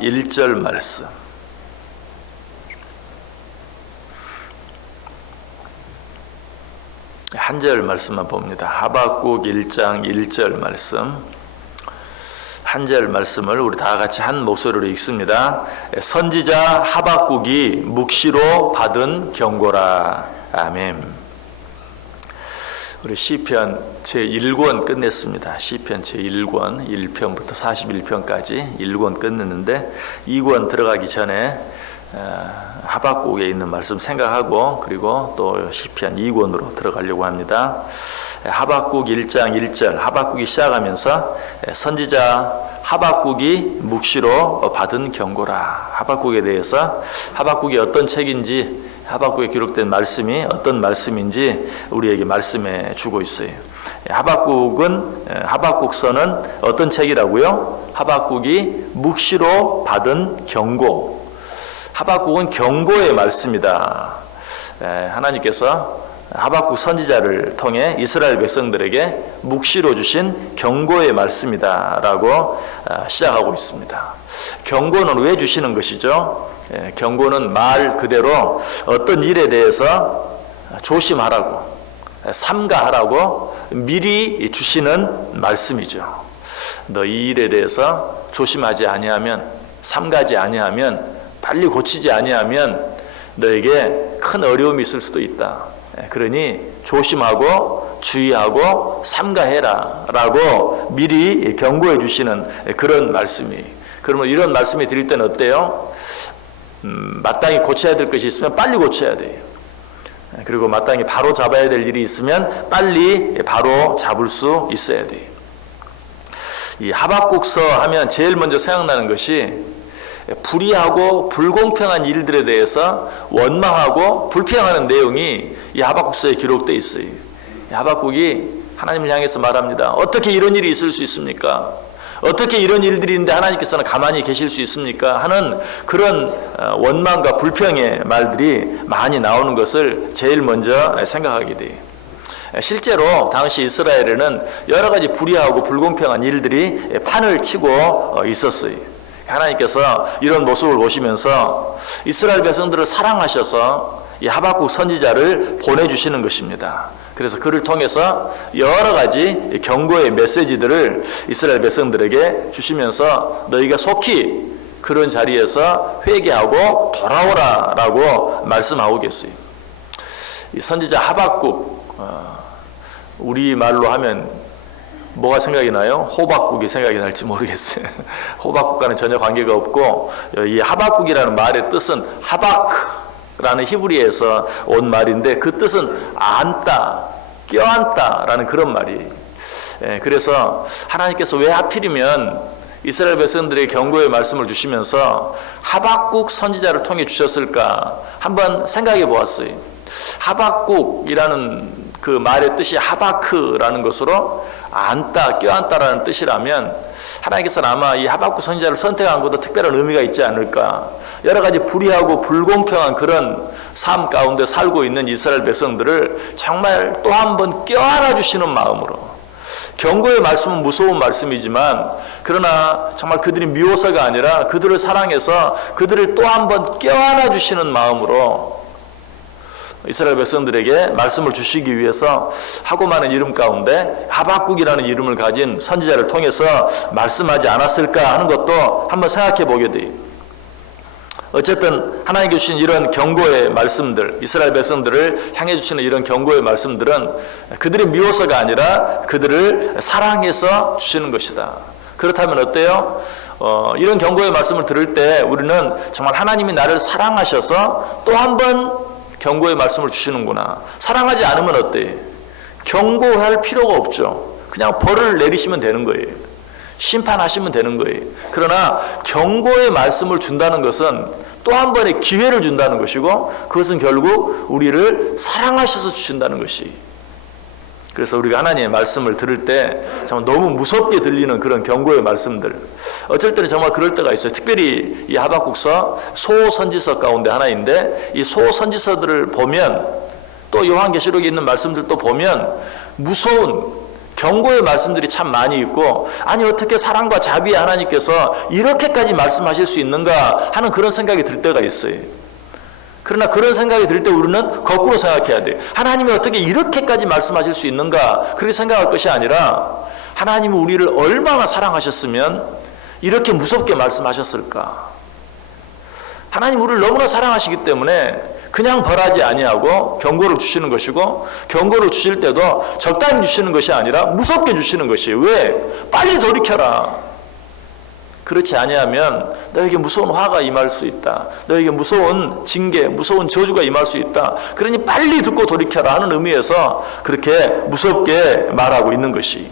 1절 말씀. 한 절 말씀만 봅니다. 하박국 1장 1절 말씀. 한 절 말씀을 우리 다 같이 한 목소리로 읽습니다. 선지자 하박국이 묵시로 받은 경고라. 아멘. 우리 시편 제1권 끝냈습니다. 시편 제1권 1편부터 41편까지 1권 끝냈는데 2권 들어가기 전에 하박국에 있는 말씀 생각하고 그리고 또 시편 2권으로 들어가려고 합니다. 하박국 1장 1절 하박국이 시작하면서 선지자 하박국이 묵시로 받은 경고라. 하박국에 대해서 하박국이 어떤 책인지 하박국에 기록된 말씀이 어떤 말씀인지 우리에게 말씀해 주고 있어요. 하박국서는 어떤 책이라고요? 하박국이 묵시로 받은 경고. 하박국은 경고의 말씀이다. 하나님께서 하박국 선지자를 통해 이스라엘 백성들에게 묵시로 주신 경고의 말씀이다 라고 시작하고 있습니다. 경고는 왜 주시는 것이죠? 경고는 말 그대로 어떤 일에 대해서 조심하라고, 삼가하라고 미리 주시는 말씀이죠. 너 이 일에 대해서 조심하지 아니하면, 삼가지 아니하면, 빨리 고치지 아니하면 너에게 큰 어려움이 있을 수도 있다. 그러니 조심하고 주의하고 삼가해라 라고 미리 경고해 주시는 그런 말씀이. 그러면 이런 말씀이 드릴 때는 어때요? 마땅히 고쳐야 될 것이 있으면 빨리 고쳐야 돼요. 그리고 마땅히 바로 잡아야 될 일이 있으면 빨리 바로 잡을 수 있어야 돼요. 이 하박국서 하면 제일 먼저 생각나는 것이 불의하고 불공평한 일들에 대해서 원망하고 불평하는 내용이 이 하박국서에 기록되어 있어요. 하박국이 하나님을 향해서 말합니다. 어떻게 이런 일이 있을 수 있습니까? 어떻게 이런 일들이 있는데 하나님께서는 가만히 계실 수 있습니까? 하는 그런 원망과 불평의 말들이 많이 나오는 것을 제일 먼저 생각하게 돼요. 실제로 당시 이스라엘에는 여러 가지 불의하고 불공평한 일들이 판을 치고 있었어요. 하나님께서 이런 모습을 보시면서 이스라엘 백성들을 사랑하셔서 이 하박국 선지자를 보내주시는 것입니다. 그래서 그를 통해서 여러 가지 경고의 메시지들을 이스라엘 백성들에게 주시면서 너희가 속히 그런 자리에서 회개하고 돌아오라라고 말씀하고 계세요. 이 선지자 하박국, 우리말로 하면 뭐가 생각이 나요? 호박국이 생각이 날지 모르겠어요. 호박국과는 전혀 관계가 없고 이 하박국이라는 말의 뜻은 하바크라는 히브리에서 온 말인데 그 뜻은 안다, 껴안다라는 그런 말이에요. 그래서 하나님께서 왜 하필이면 이스라엘 백성들의 경고의 말씀을 주시면서 하박국 선지자를 통해 주셨을까 한번 생각해 보았어요. 하박국이라는 그 말의 뜻이 하바크라는 것으로 안다, 껴안다라는 뜻이라면 하나님께서는 아마 이 하박국 선지자를 선택한 것도 특별한 의미가 있지 않을까. 여러 가지 불의하고 불공평한 그런 삶 가운데 살고 있는 이스라엘 백성들을 정말 또 한 번 껴안아 주시는 마음으로. 경고의 말씀은 무서운 말씀이지만 그러나 정말 그들이 미워서가 아니라 그들을 사랑해서 그들을 또 한 번 껴안아 주시는 마음으로 이스라엘 백성들에게 말씀을 주시기 위해서 하고 많은 이름 가운데 하박국이라는 이름을 가진 선지자를 통해서 말씀하지 않았을까 하는 것도 한번 생각해 보게 돼요. 어쨌든 하나님께 주신 이런 경고의 말씀들, 이스라엘 백성들을 향해 주시는 이런 경고의 말씀들은 그들이 미워서가 아니라 그들을 사랑해서 주시는 것이다. 그렇다면 어때요? 이런 경고의 말씀을 들을 때 우리는 정말 하나님이 나를 사랑하셔서 또 한 번 경고의 말씀을 주시는구나. 사랑하지 않으면 어때? 경고할 필요가 없죠. 그냥 벌을 내리시면 되는 거예요. 심판하시면 되는 거예요. 그러나 경고의 말씀을 준다는 것은 또 한 번의 기회를 준다는 것이고 그것은 결국 우리를 사랑하셔서 주신다는 것이. 그래서 우리가 하나님의 말씀을 들을 때 정말 너무 무섭게 들리는 그런 경고의 말씀들, 어쩔 때는 정말 그럴 때가 있어요. 특별히 이 하박국서 소선지서 가운데 하나인데 이 소선지서들을 보면 또 요한계시록에 있는 말씀들도 보면 무서운 경고의 말씀들이 참 많이 있고, 아니 어떻게 사랑과 자비의 하나님께서 이렇게까지 말씀하실 수 있는가 하는 그런 생각이 들 때가 있어요. 그러나 그런 생각이 들 때 우리는 거꾸로 생각해야 돼요. 하나님이 어떻게 이렇게까지 말씀하실 수 있는가 그렇게 생각할 것이 아니라, 하나님은 우리를 얼마나 사랑하셨으면 이렇게 무섭게 말씀하셨을까. 하나님 우리를 너무나 사랑하시기 때문에 그냥 벌하지 아니하고 경고를 주시는 것이고, 경고를 주실 때도 적당히 주시는 것이 아니라 무섭게 주시는 것이에요. 왜? 빨리 돌이켜라. 그렇지 아니하면 너에게 무서운 화가 임할 수 있다. 너에게 무서운 징계, 무서운 저주가 임할 수 있다. 그러니 빨리 듣고 돌이켜라 하는 의미에서 그렇게 무섭게 말하고 있는 것이,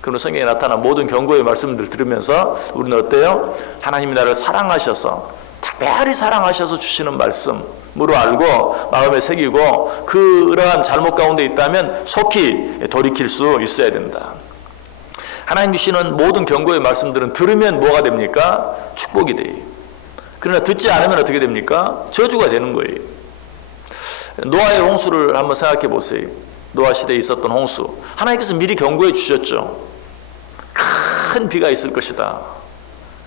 그런 성경에 나타난 모든 경고의 말씀들을 들으면서 우리는 어때요? 하나님이 나를 사랑하셔서, 특별히 사랑하셔서 주시는 말씀으로 알고 마음에 새기고, 그러한 잘못 가운데 있다면 속히 돌이킬 수 있어야 된다. 하나님 주시는 모든 경고의 말씀들은 들으면 뭐가 됩니까? 축복이 돼요. 그러나 듣지 않으면 어떻게 됩니까? 저주가 되는 거예요. 노아의 홍수를 한번 생각해 보세요. 노아 시대에 있었던 홍수, 하나님께서 미리 경고해 주셨죠. 큰 비가 있을 것이다.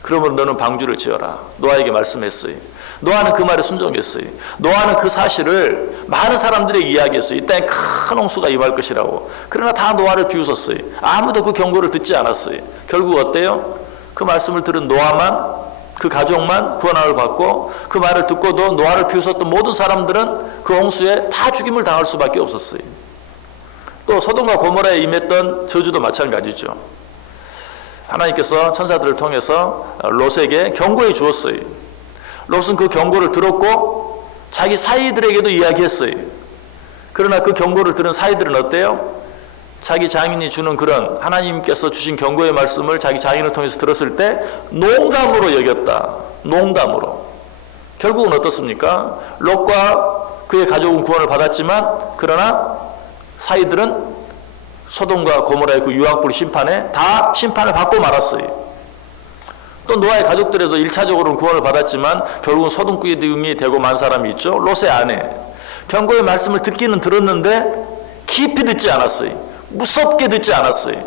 그러므로 너는 방주를 지어라. 노아에게 말씀했어요. 노아는 그 말에 순종했어요. 노아는 그 사실을 많은 사람들에게 이야기했어요. 이 땅에 큰 홍수가 임할 것이라고. 그러나 다 노아를 비웃었어요. 아무도 그 경고를 듣지 않았어요. 결국 어때요? 그 말씀을 들은 노아만, 그 가족만 구원함을 받고, 그 말을 듣고도 노아를 비웃었던 모든 사람들은 그 홍수에 다 죽임을 당할 수밖에 없었어요. 또 소돔과 고모라에 임했던 저주도 마찬가지죠. 하나님께서 천사들을 통해서 롯에게 경고해 주었어요. 롯은 그 경고를 들었고 자기 사이들에게도 이야기했어요. 그러나 그 경고를 들은 사이들은 어때요? 자기 장인이 주는 그런 하나님께서 주신 경고의 말씀을 자기 장인을 통해서 들었을 때 농담으로 여겼다. 농담으로. 결국은 어떻습니까? 롯과 그의 가족은 구원을 받았지만, 그러나 사이들은 소돔과 고모라의 그 유황불 심판에 다 심판을 받고 말았어요. 또 노아의 가족들에도 1차적으로는 구원을 받았지만 결국은 소돔기둥이 되고 만 사람이 있죠. 롯의 아내. 경고의 말씀을 듣기는 들었는데 깊이 듣지 않았어요. 무섭게 듣지 않았어요.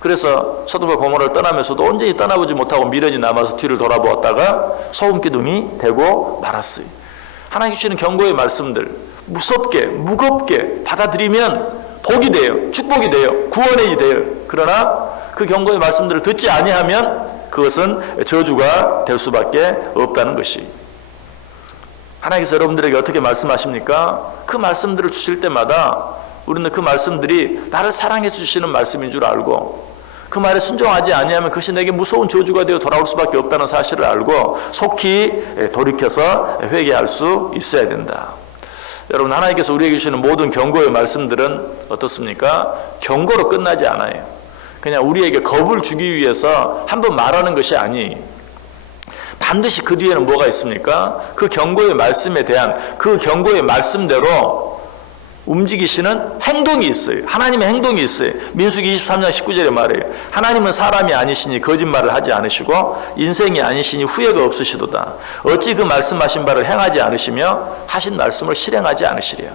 그래서 소돔과 고모라를 떠나면서도 온전히 떠나보지 못하고 미련이 남아서 뒤를 돌아보았다가 소돔기둥이 되고 말았어요. 하나님 주시는 경고의 말씀들 무섭게, 무겁게 받아들이면 복이 돼요. 축복이 돼요. 구원이 돼요. 그러나 그 경고의 말씀들을 듣지 아니하면 그것은 저주가 될 수밖에 없다는 것이. 하나님께서 여러분들에게 어떻게 말씀하십니까? 그 말씀들을 주실 때마다 우리는 그 말씀들이 나를 사랑해서 주시는 말씀인 줄 알고, 그 말에 순종하지 아니하면 그것이 내게 무서운 저주가 되어 돌아올 수밖에 없다는 사실을 알고 속히 돌이켜서 회개할 수 있어야 된다. 여러분, 하나님께서 우리에게 주시는 모든 경고의 말씀들은 어떻습니까? 경고로 끝나지 않아요. 그냥 우리에게 겁을 주기 위해서 한번 말하는 것이 아니, 반드시 그 뒤에는 뭐가 있습니까? 그 경고의 말씀에 대한 그 경고의 말씀대로 움직이시는 행동이 있어요. 하나님의 행동이 있어요. 민수기 23장 19절에 말해요. 하나님은 사람이 아니시니 거짓말을 하지 않으시고 인생이 아니시니 후회가 없으시도다. 어찌 그 말씀하신 바를 행하지 않으시며 하신 말씀을 실행하지 않으시랴.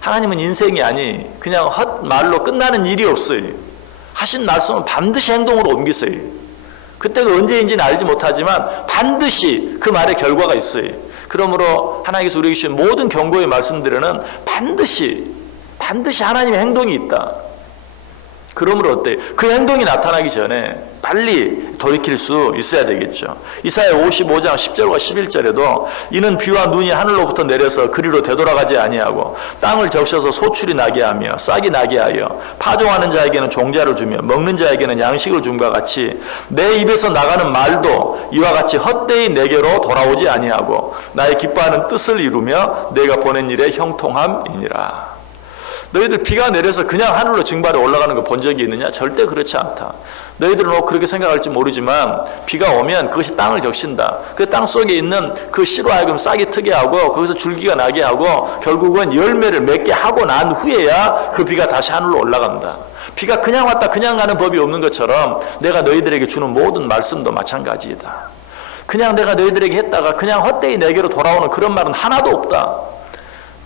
하나님은 인생이 아니 그냥 헛말로 끝나는 일이 없어요. 하신 말씀은 반드시 행동으로 옮기세요. 그때가 언제인지는 알지 못하지만 반드시 그 말의 결과가 있어요. 그러므로 하나님께서 우리에게 주신 모든 경고의 말씀들에는 반드시 하나님의 행동이 있다. 그러므로 어때요? 그 행동이 나타나기 전에 빨리 돌이킬 수 있어야 되겠죠. 이사야 55장 10절과 11절에도 이는 비와 눈이 하늘로부터 내려서 그리로 되돌아가지 아니하고 땅을 적셔서 소출이 나게 하며 싹이 나게 하여 파종하는 자에게는 종자를 주며 먹는 자에게는 양식을 줌과 같이 내 입에서 나가는 말도 이와 같이 헛되이 내게로 돌아오지 아니하고 나의 기뻐하는 뜻을 이루며 내가 보낸 일에 형통함이니라. 너희들 비가 내려서 그냥 하늘로 증발해 올라가는 거 본 적이 있느냐? 절대 그렇지 않다. 너희들은 그렇게 생각할지 모르지만 비가 오면 그것이 땅을 적신다. 그 땅 속에 있는 그 씨로 하여금 싹이 트게 하고 거기서 줄기가 나게 하고 결국은 열매를 맺게 하고 난 후에야 그 비가 다시 하늘로 올라간다. 비가 그냥 왔다 그냥 가는 법이 없는 것처럼 내가 너희들에게 주는 모든 말씀도 마찬가지이다. 그냥 내가 너희들에게 했다가 그냥 헛되이 내게로 돌아오는 그런 말은 하나도 없다.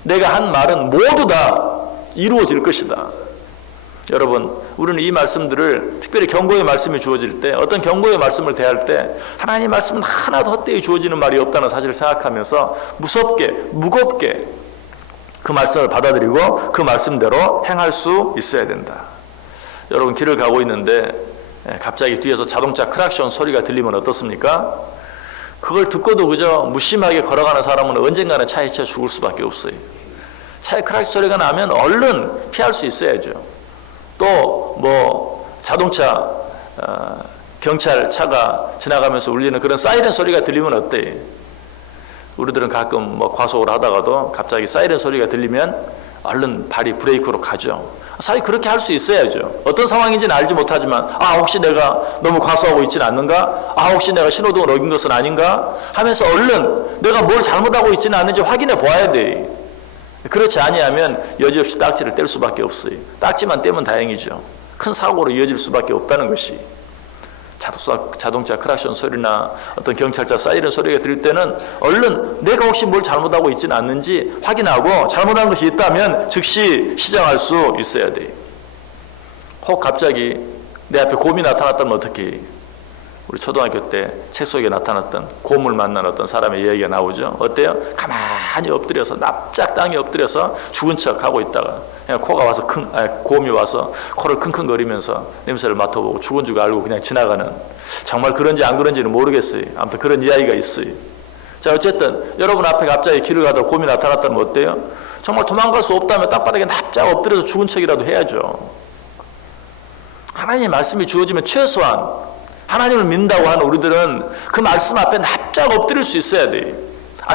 내가 한 말은 모두 다 이루어질 것이다. 여러분, 우리는 이 말씀들을 특별히 경고의 말씀이 주어질 때, 어떤 경고의 말씀을 대할 때 하나님의 말씀은 하나도 헛되이 주어지는 말이 없다는 사실을 생각하면서 무겁게 그 말씀을 받아들이고 그 말씀대로 행할 수 있어야 된다. 여러분, 길을 가고 있는데 갑자기 뒤에서 자동차 크락션 소리가 들리면 어떻습니까? 그걸 듣고도 그저 무심하게 걸어가는 사람은 언젠가는 차에 치여 죽을 수밖에 없어요. 차에 크락션 소리가 나면 얼른 피할 수 있어야죠. 또 자동차 경찰차가 지나가면서 울리는 그런 사이렌 소리가 들리면 어때? 우리들은 가끔 과속을 하다가도 갑자기 사이렌 소리가 들리면 얼른 발이 브레이크로 가죠. 사실 그렇게 할 수 있어야죠. 어떤 상황인지는 알지 못하지만 혹시 내가 너무 과속하고 있지는 않는가? 혹시 내가 신호등을 어긴 것은 아닌가? 하면서 얼른 내가 뭘 잘못하고 있지는 않는지 확인해 보아야 돼. 그렇지 아니하면 여지없이 딱지를 뗄 수밖에 없어요. 딱지만 떼면 다행이죠. 큰 사고로 이어질 수밖에 없다는 것이. 자동차 크락션 소리나 어떤 경찰차 사이렌 소리가 들릴 때는 얼른 내가 혹시 뭘 잘못하고 있지는 않는지 확인하고 잘못한 것이 있다면 즉시 시정할 수 있어야 돼요. 혹 갑자기 내 앞에 곰이 나타났다면 어떻게 해요? 우리 초등학교 때 책 속에 나타났던 곰을 만난 어떤 사람의 이야기가 나오죠. 어때요? 가만히 엎드려서 납작 땅에 엎드려서 죽은 척하고 있다가 그냥 곰이 와서 코를 킁킁거리면서 냄새를 맡아보고 죽은 줄 알고 그냥 지나가는, 정말 그런지 안 그런지는 모르겠어요. 아무튼 그런 이야기가 있어요. 자, 어쨌든 여러분 앞에 갑자기 길을 가다 곰이 나타났다면 어때요? 정말 도망갈 수 없다면 땅바닥에 납작 엎드려서 죽은 척이라도 해야죠. 하나님의 말씀이 주어지면 최소한 하나님을 믿는다고 하는 우리들은 그 말씀 앞에 납작 엎드릴 수 있어야 돼.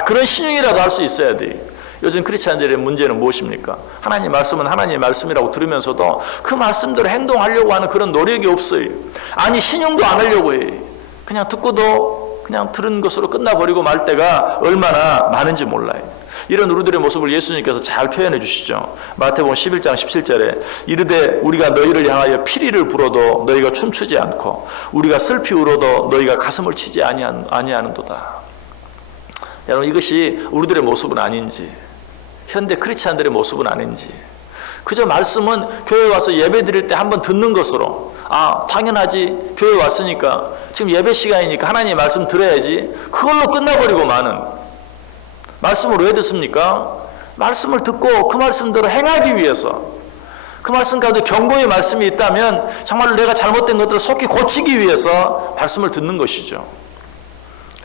그런 신용이라도 할 수 있어야 돼. 요즘 크리스찬들의 문제는 무엇입니까? 하나님 말씀은 하나님의 말씀이라고 들으면서도 그 말씀대로 행동하려고 하는 그런 노력이 없어요. 신용도 안 하려고 해. 그냥 듣고도 그냥 들은 것으로 끝나버리고 말 때가 얼마나 많은지 몰라요. 이런 우리들의 모습을 예수님께서 잘 표현해 주시죠. 마태복음 11장 17절에 이르되 우리가 너희를 향하여 피리를 불어도 너희가 춤추지 않고 우리가 슬피 울어도 너희가 가슴을 치지 아니하는도다. 여러분, 이것이 우리들의 모습은 아닌지, 현대 크리스찬들의 모습은 아닌지, 그저 말씀은 교회 와서 예배 드릴 때 한번 듣는 것으로 당연하지, 교회 왔으니까 지금 예배 시간이니까 하나님의 말씀 들어야지, 그걸로 끝나버리고 마는. 말씀을 왜 듣습니까? 말씀을 듣고 그 말씀대로 행하기 위해서, 그 말씀 가운데 경고의 말씀이 있다면 정말 내가 잘못된 것들을 속히 고치기 위해서 말씀을 듣는 것이죠.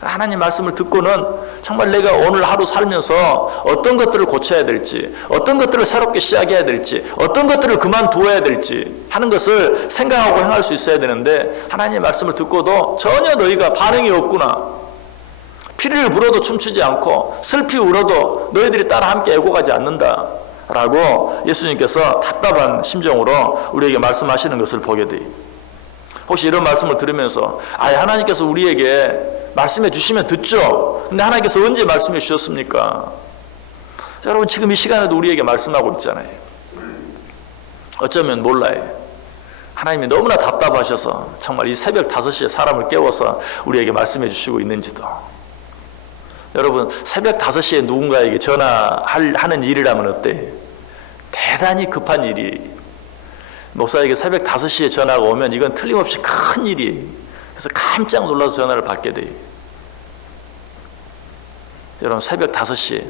하나님 말씀을 듣고는 정말 내가 오늘 하루 살면서 어떤 것들을 고쳐야 될지, 어떤 것들을 새롭게 시작해야 될지, 어떤 것들을 그만두어야 될지 하는 것을 생각하고 행할 수 있어야 되는데, 하나님의 말씀을 듣고도 전혀 너희가 반응이 없구나, 피리를 불어도 춤추지 않고 슬피 울어도 너희들이 따라 함께 애고가지 않는다 라고 예수님께서 답답한 심정으로 우리에게 말씀하시는 것을 보게 돼요. 혹시 이런 말씀을 들으면서 하나님께서 우리에게 말씀해 주시면 듣죠. 근데 하나님께서 언제 말씀해 주셨습니까? 여러분, 지금 이 시간에도 우리에게 말씀하고 있잖아요. 어쩌면 몰라요. 하나님이 너무나 답답하셔서 정말 이 새벽 5시에 사람을 깨워서 우리에게 말씀해 주시고 있는지도. 여러분, 새벽 5시에 누군가에게 전화하는 일이라면 어때? 대단히 급한 일이. 목사에게 새벽 5시에 전화가 오면 이건 틀림없이 큰 일이에요. 그래서 깜짝 놀라서 전화를 받게 돼요. 여러분, 새벽 5시에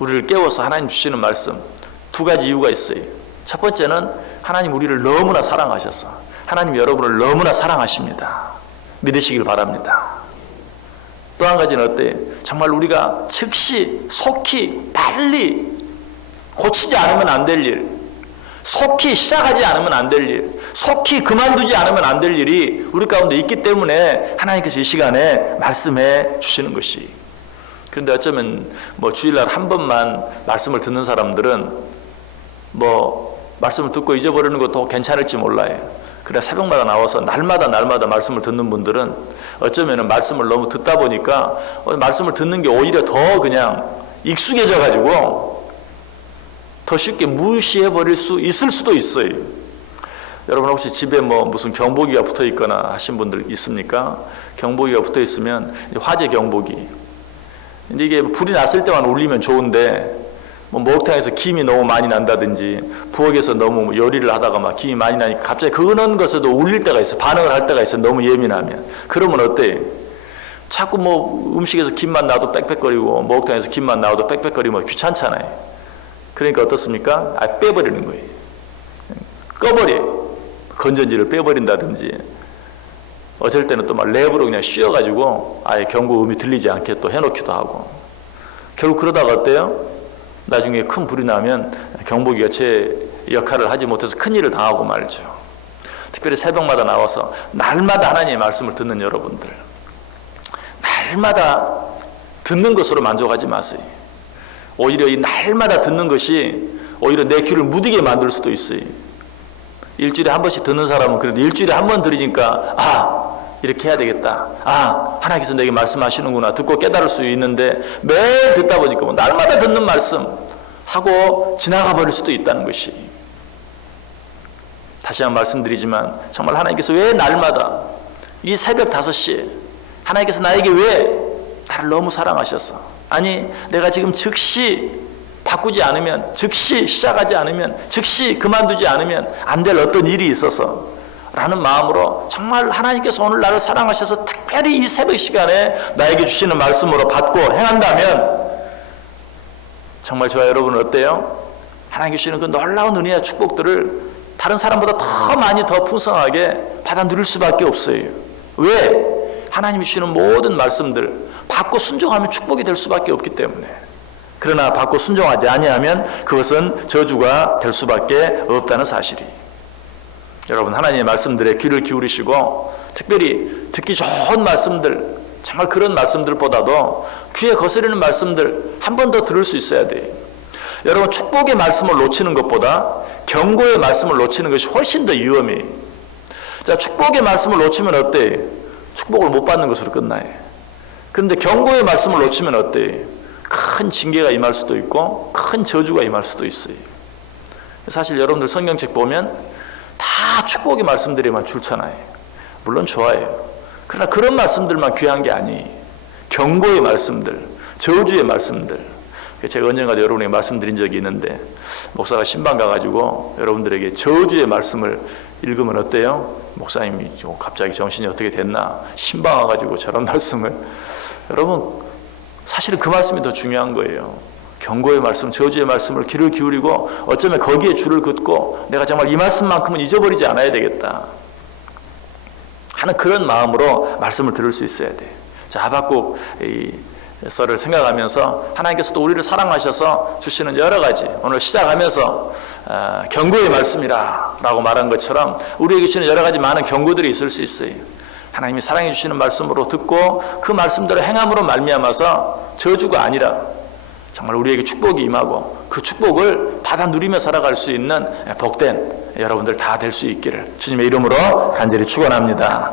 우리를 깨워서 하나님 주시는 말씀, 2가지 이유가 있어요. 첫 번째는 하나님 우리를 너무나 사랑하셔서 하나님 여러분을 너무나 사랑하십니다. 믿으시길 바랍니다. 또 한 가지는 어때요? 정말 우리가 즉시 속히 빨리 고치지 않으면 안 될 일, 속히 시작하지 않으면 안 될 일, 속히 그만두지 않으면 안 될 일이 우리 가운데 있기 때문에 하나님께서 이 시간에 말씀해 주시는 것이. 그런데 어쩌면 주일날 한 번만 말씀을 듣는 사람들은 말씀을 듣고 잊어버리는 것도 괜찮을지 몰라요. 그래 새벽마다 나와서 날마다 말씀을 듣는 분들은 어쩌면 말씀을 너무 듣다 보니까 말씀을 듣는 게 오히려 더 그냥 익숙해져 가지고 더 쉽게 무시해버릴 수 있을 수도 있어요. 여러분, 혹시 집에 무슨 경보기가 붙어 있거나 하신 분들 있습니까? 경보기가 붙어 있으면 화재 경보기, 근데 이게 불이 났을 때만 울리면 좋은데 뭐 목욕탕에서 김이 너무 많이 난다든지 부엌에서 너무 요리를 하다가 막 김이 많이 나니까 갑자기 그런 것에도 울릴 때가 있어. 반응을 할 때가 있어. 너무 예민하면. 그러면 어때? 자꾸 뭐 음식에서 김만 나도 빽빽거리고 목욕탕에서 김만 나와도 빽빽거리면 귀찮잖아요. 그러니까 어떻습니까? 빼버리는 거예요. 꺼버려. 건전지를 빼버린다든지 어쩔 때는 또 막 랩으로 그냥 씌워가지고 아예 경고 음이 들리지 않게 또 해놓기도 하고 결국 그러다가 어때요? 나중에 큰 불이 나면 경보기가 제 역할을 하지 못해서 큰일을 당하고 말죠. 특별히 새벽마다 나와서 날마다 하나님의 말씀을 듣는 여러분들, 날마다 듣는 것으로 만족하지 마세요. 오히려 이 날마다 듣는 것이 오히려 내 귀를 무디게 만들 수도 있어요. 일주일에 한 번씩 듣는 사람은 그래도 일주일에 한 번 들으니까 이렇게 해야 되겠다. 하나님께서 내게 말씀하시는구나. 듣고 깨달을 수 있는데 매일 듣다 보니까 뭐 날마다 듣는 말씀 하고 지나가 버릴 수도 있다는 것이. 다시 한번 말씀드리지만 정말 하나님께서 왜 날마다 이 새벽 5시에 하나님께서 나에게 왜 나를 너무 사랑하셨어? 아니 내가 지금 즉시 바꾸지 않으면, 즉시 시작하지 않으면, 즉시 그만두지 않으면 안 될 어떤 일이 있어서 라는 마음으로 정말 하나님께서 오늘 나를 사랑하셔서 특별히 이 새벽 시간에 나에게 주시는 말씀으로 받고 행한다면 정말 저와 여러분은 어때요? 하나님께 주시는 그 놀라운 은혜와 축복들을 다른 사람보다 더 많이 더 풍성하게 받아 누릴 수밖에 없어요. 왜? 하나님이 주시는 모든 말씀들 받고 순종하면 축복이 될 수밖에 없기 때문에. 그러나 받고 순종하지 아니하면 그것은 저주가 될 수밖에 없다는 사실이. 여러분 하나님의 말씀들에 귀를 기울이시고 특별히 듣기 좋은 말씀들, 정말 그런 말씀들보다도 귀에 거스르는 말씀들 한 번 더 들을 수 있어야 돼요. 여러분 축복의 말씀을 놓치는 것보다 경고의 말씀을 놓치는 것이 훨씬 더 위험해요. 자, 축복의 말씀을 놓치면 어때? 축복을 못 받는 것으로 끝나요. 그런데 경고의 말씀을 놓치면 어때? 큰 징계가 임할 수도 있고 큰 저주가 임할 수도 있어요. 사실 여러분들 성경책 보면 다 축복의 말씀들에만 줄잖아요. 물론 좋아요. 그러나 그런 말씀들만 귀한 게 아니에요. 경고의 말씀들, 저주의 말씀들. 제가 언젠가도 여러분에게 말씀드린 적이 있는데 목사가 신방 가가지고 여러분들에게 저주의 말씀을 읽으면 어때요? 목사님이 갑자기 정신이 어떻게 됐나? 신방 와가지고 저런 말씀을. 여러분 사실은 그 말씀이 더 중요한 거예요. 경고의 말씀, 저주의 말씀을 귀를 기울이고 어쩌면 거기에 줄을 긋고 내가 정말 이 말씀만큼은 잊어버리지 않아야 되겠다 하는 그런 마음으로 말씀을 들을 수 있어야 돼. 자, 하박국 썰을 생각하면서 하나님께서도 우리를 사랑하셔서 주시는 여러 가지, 오늘 시작하면서 경고의 말씀이라 라고 말한 것처럼 우리에게 주시는 여러 가지 많은 경고들이 있을 수 있어요. 하나님이 사랑해 주시는 말씀으로 듣고 그 말씀대로 행함으로 말미암아서 저주가 아니라 정말 우리에게 축복이 임하고 그 축복을 받아 누리며 살아갈 수 있는 복된 여러분들 다 될 수 있기를 주님의 이름으로 간절히 축원합니다.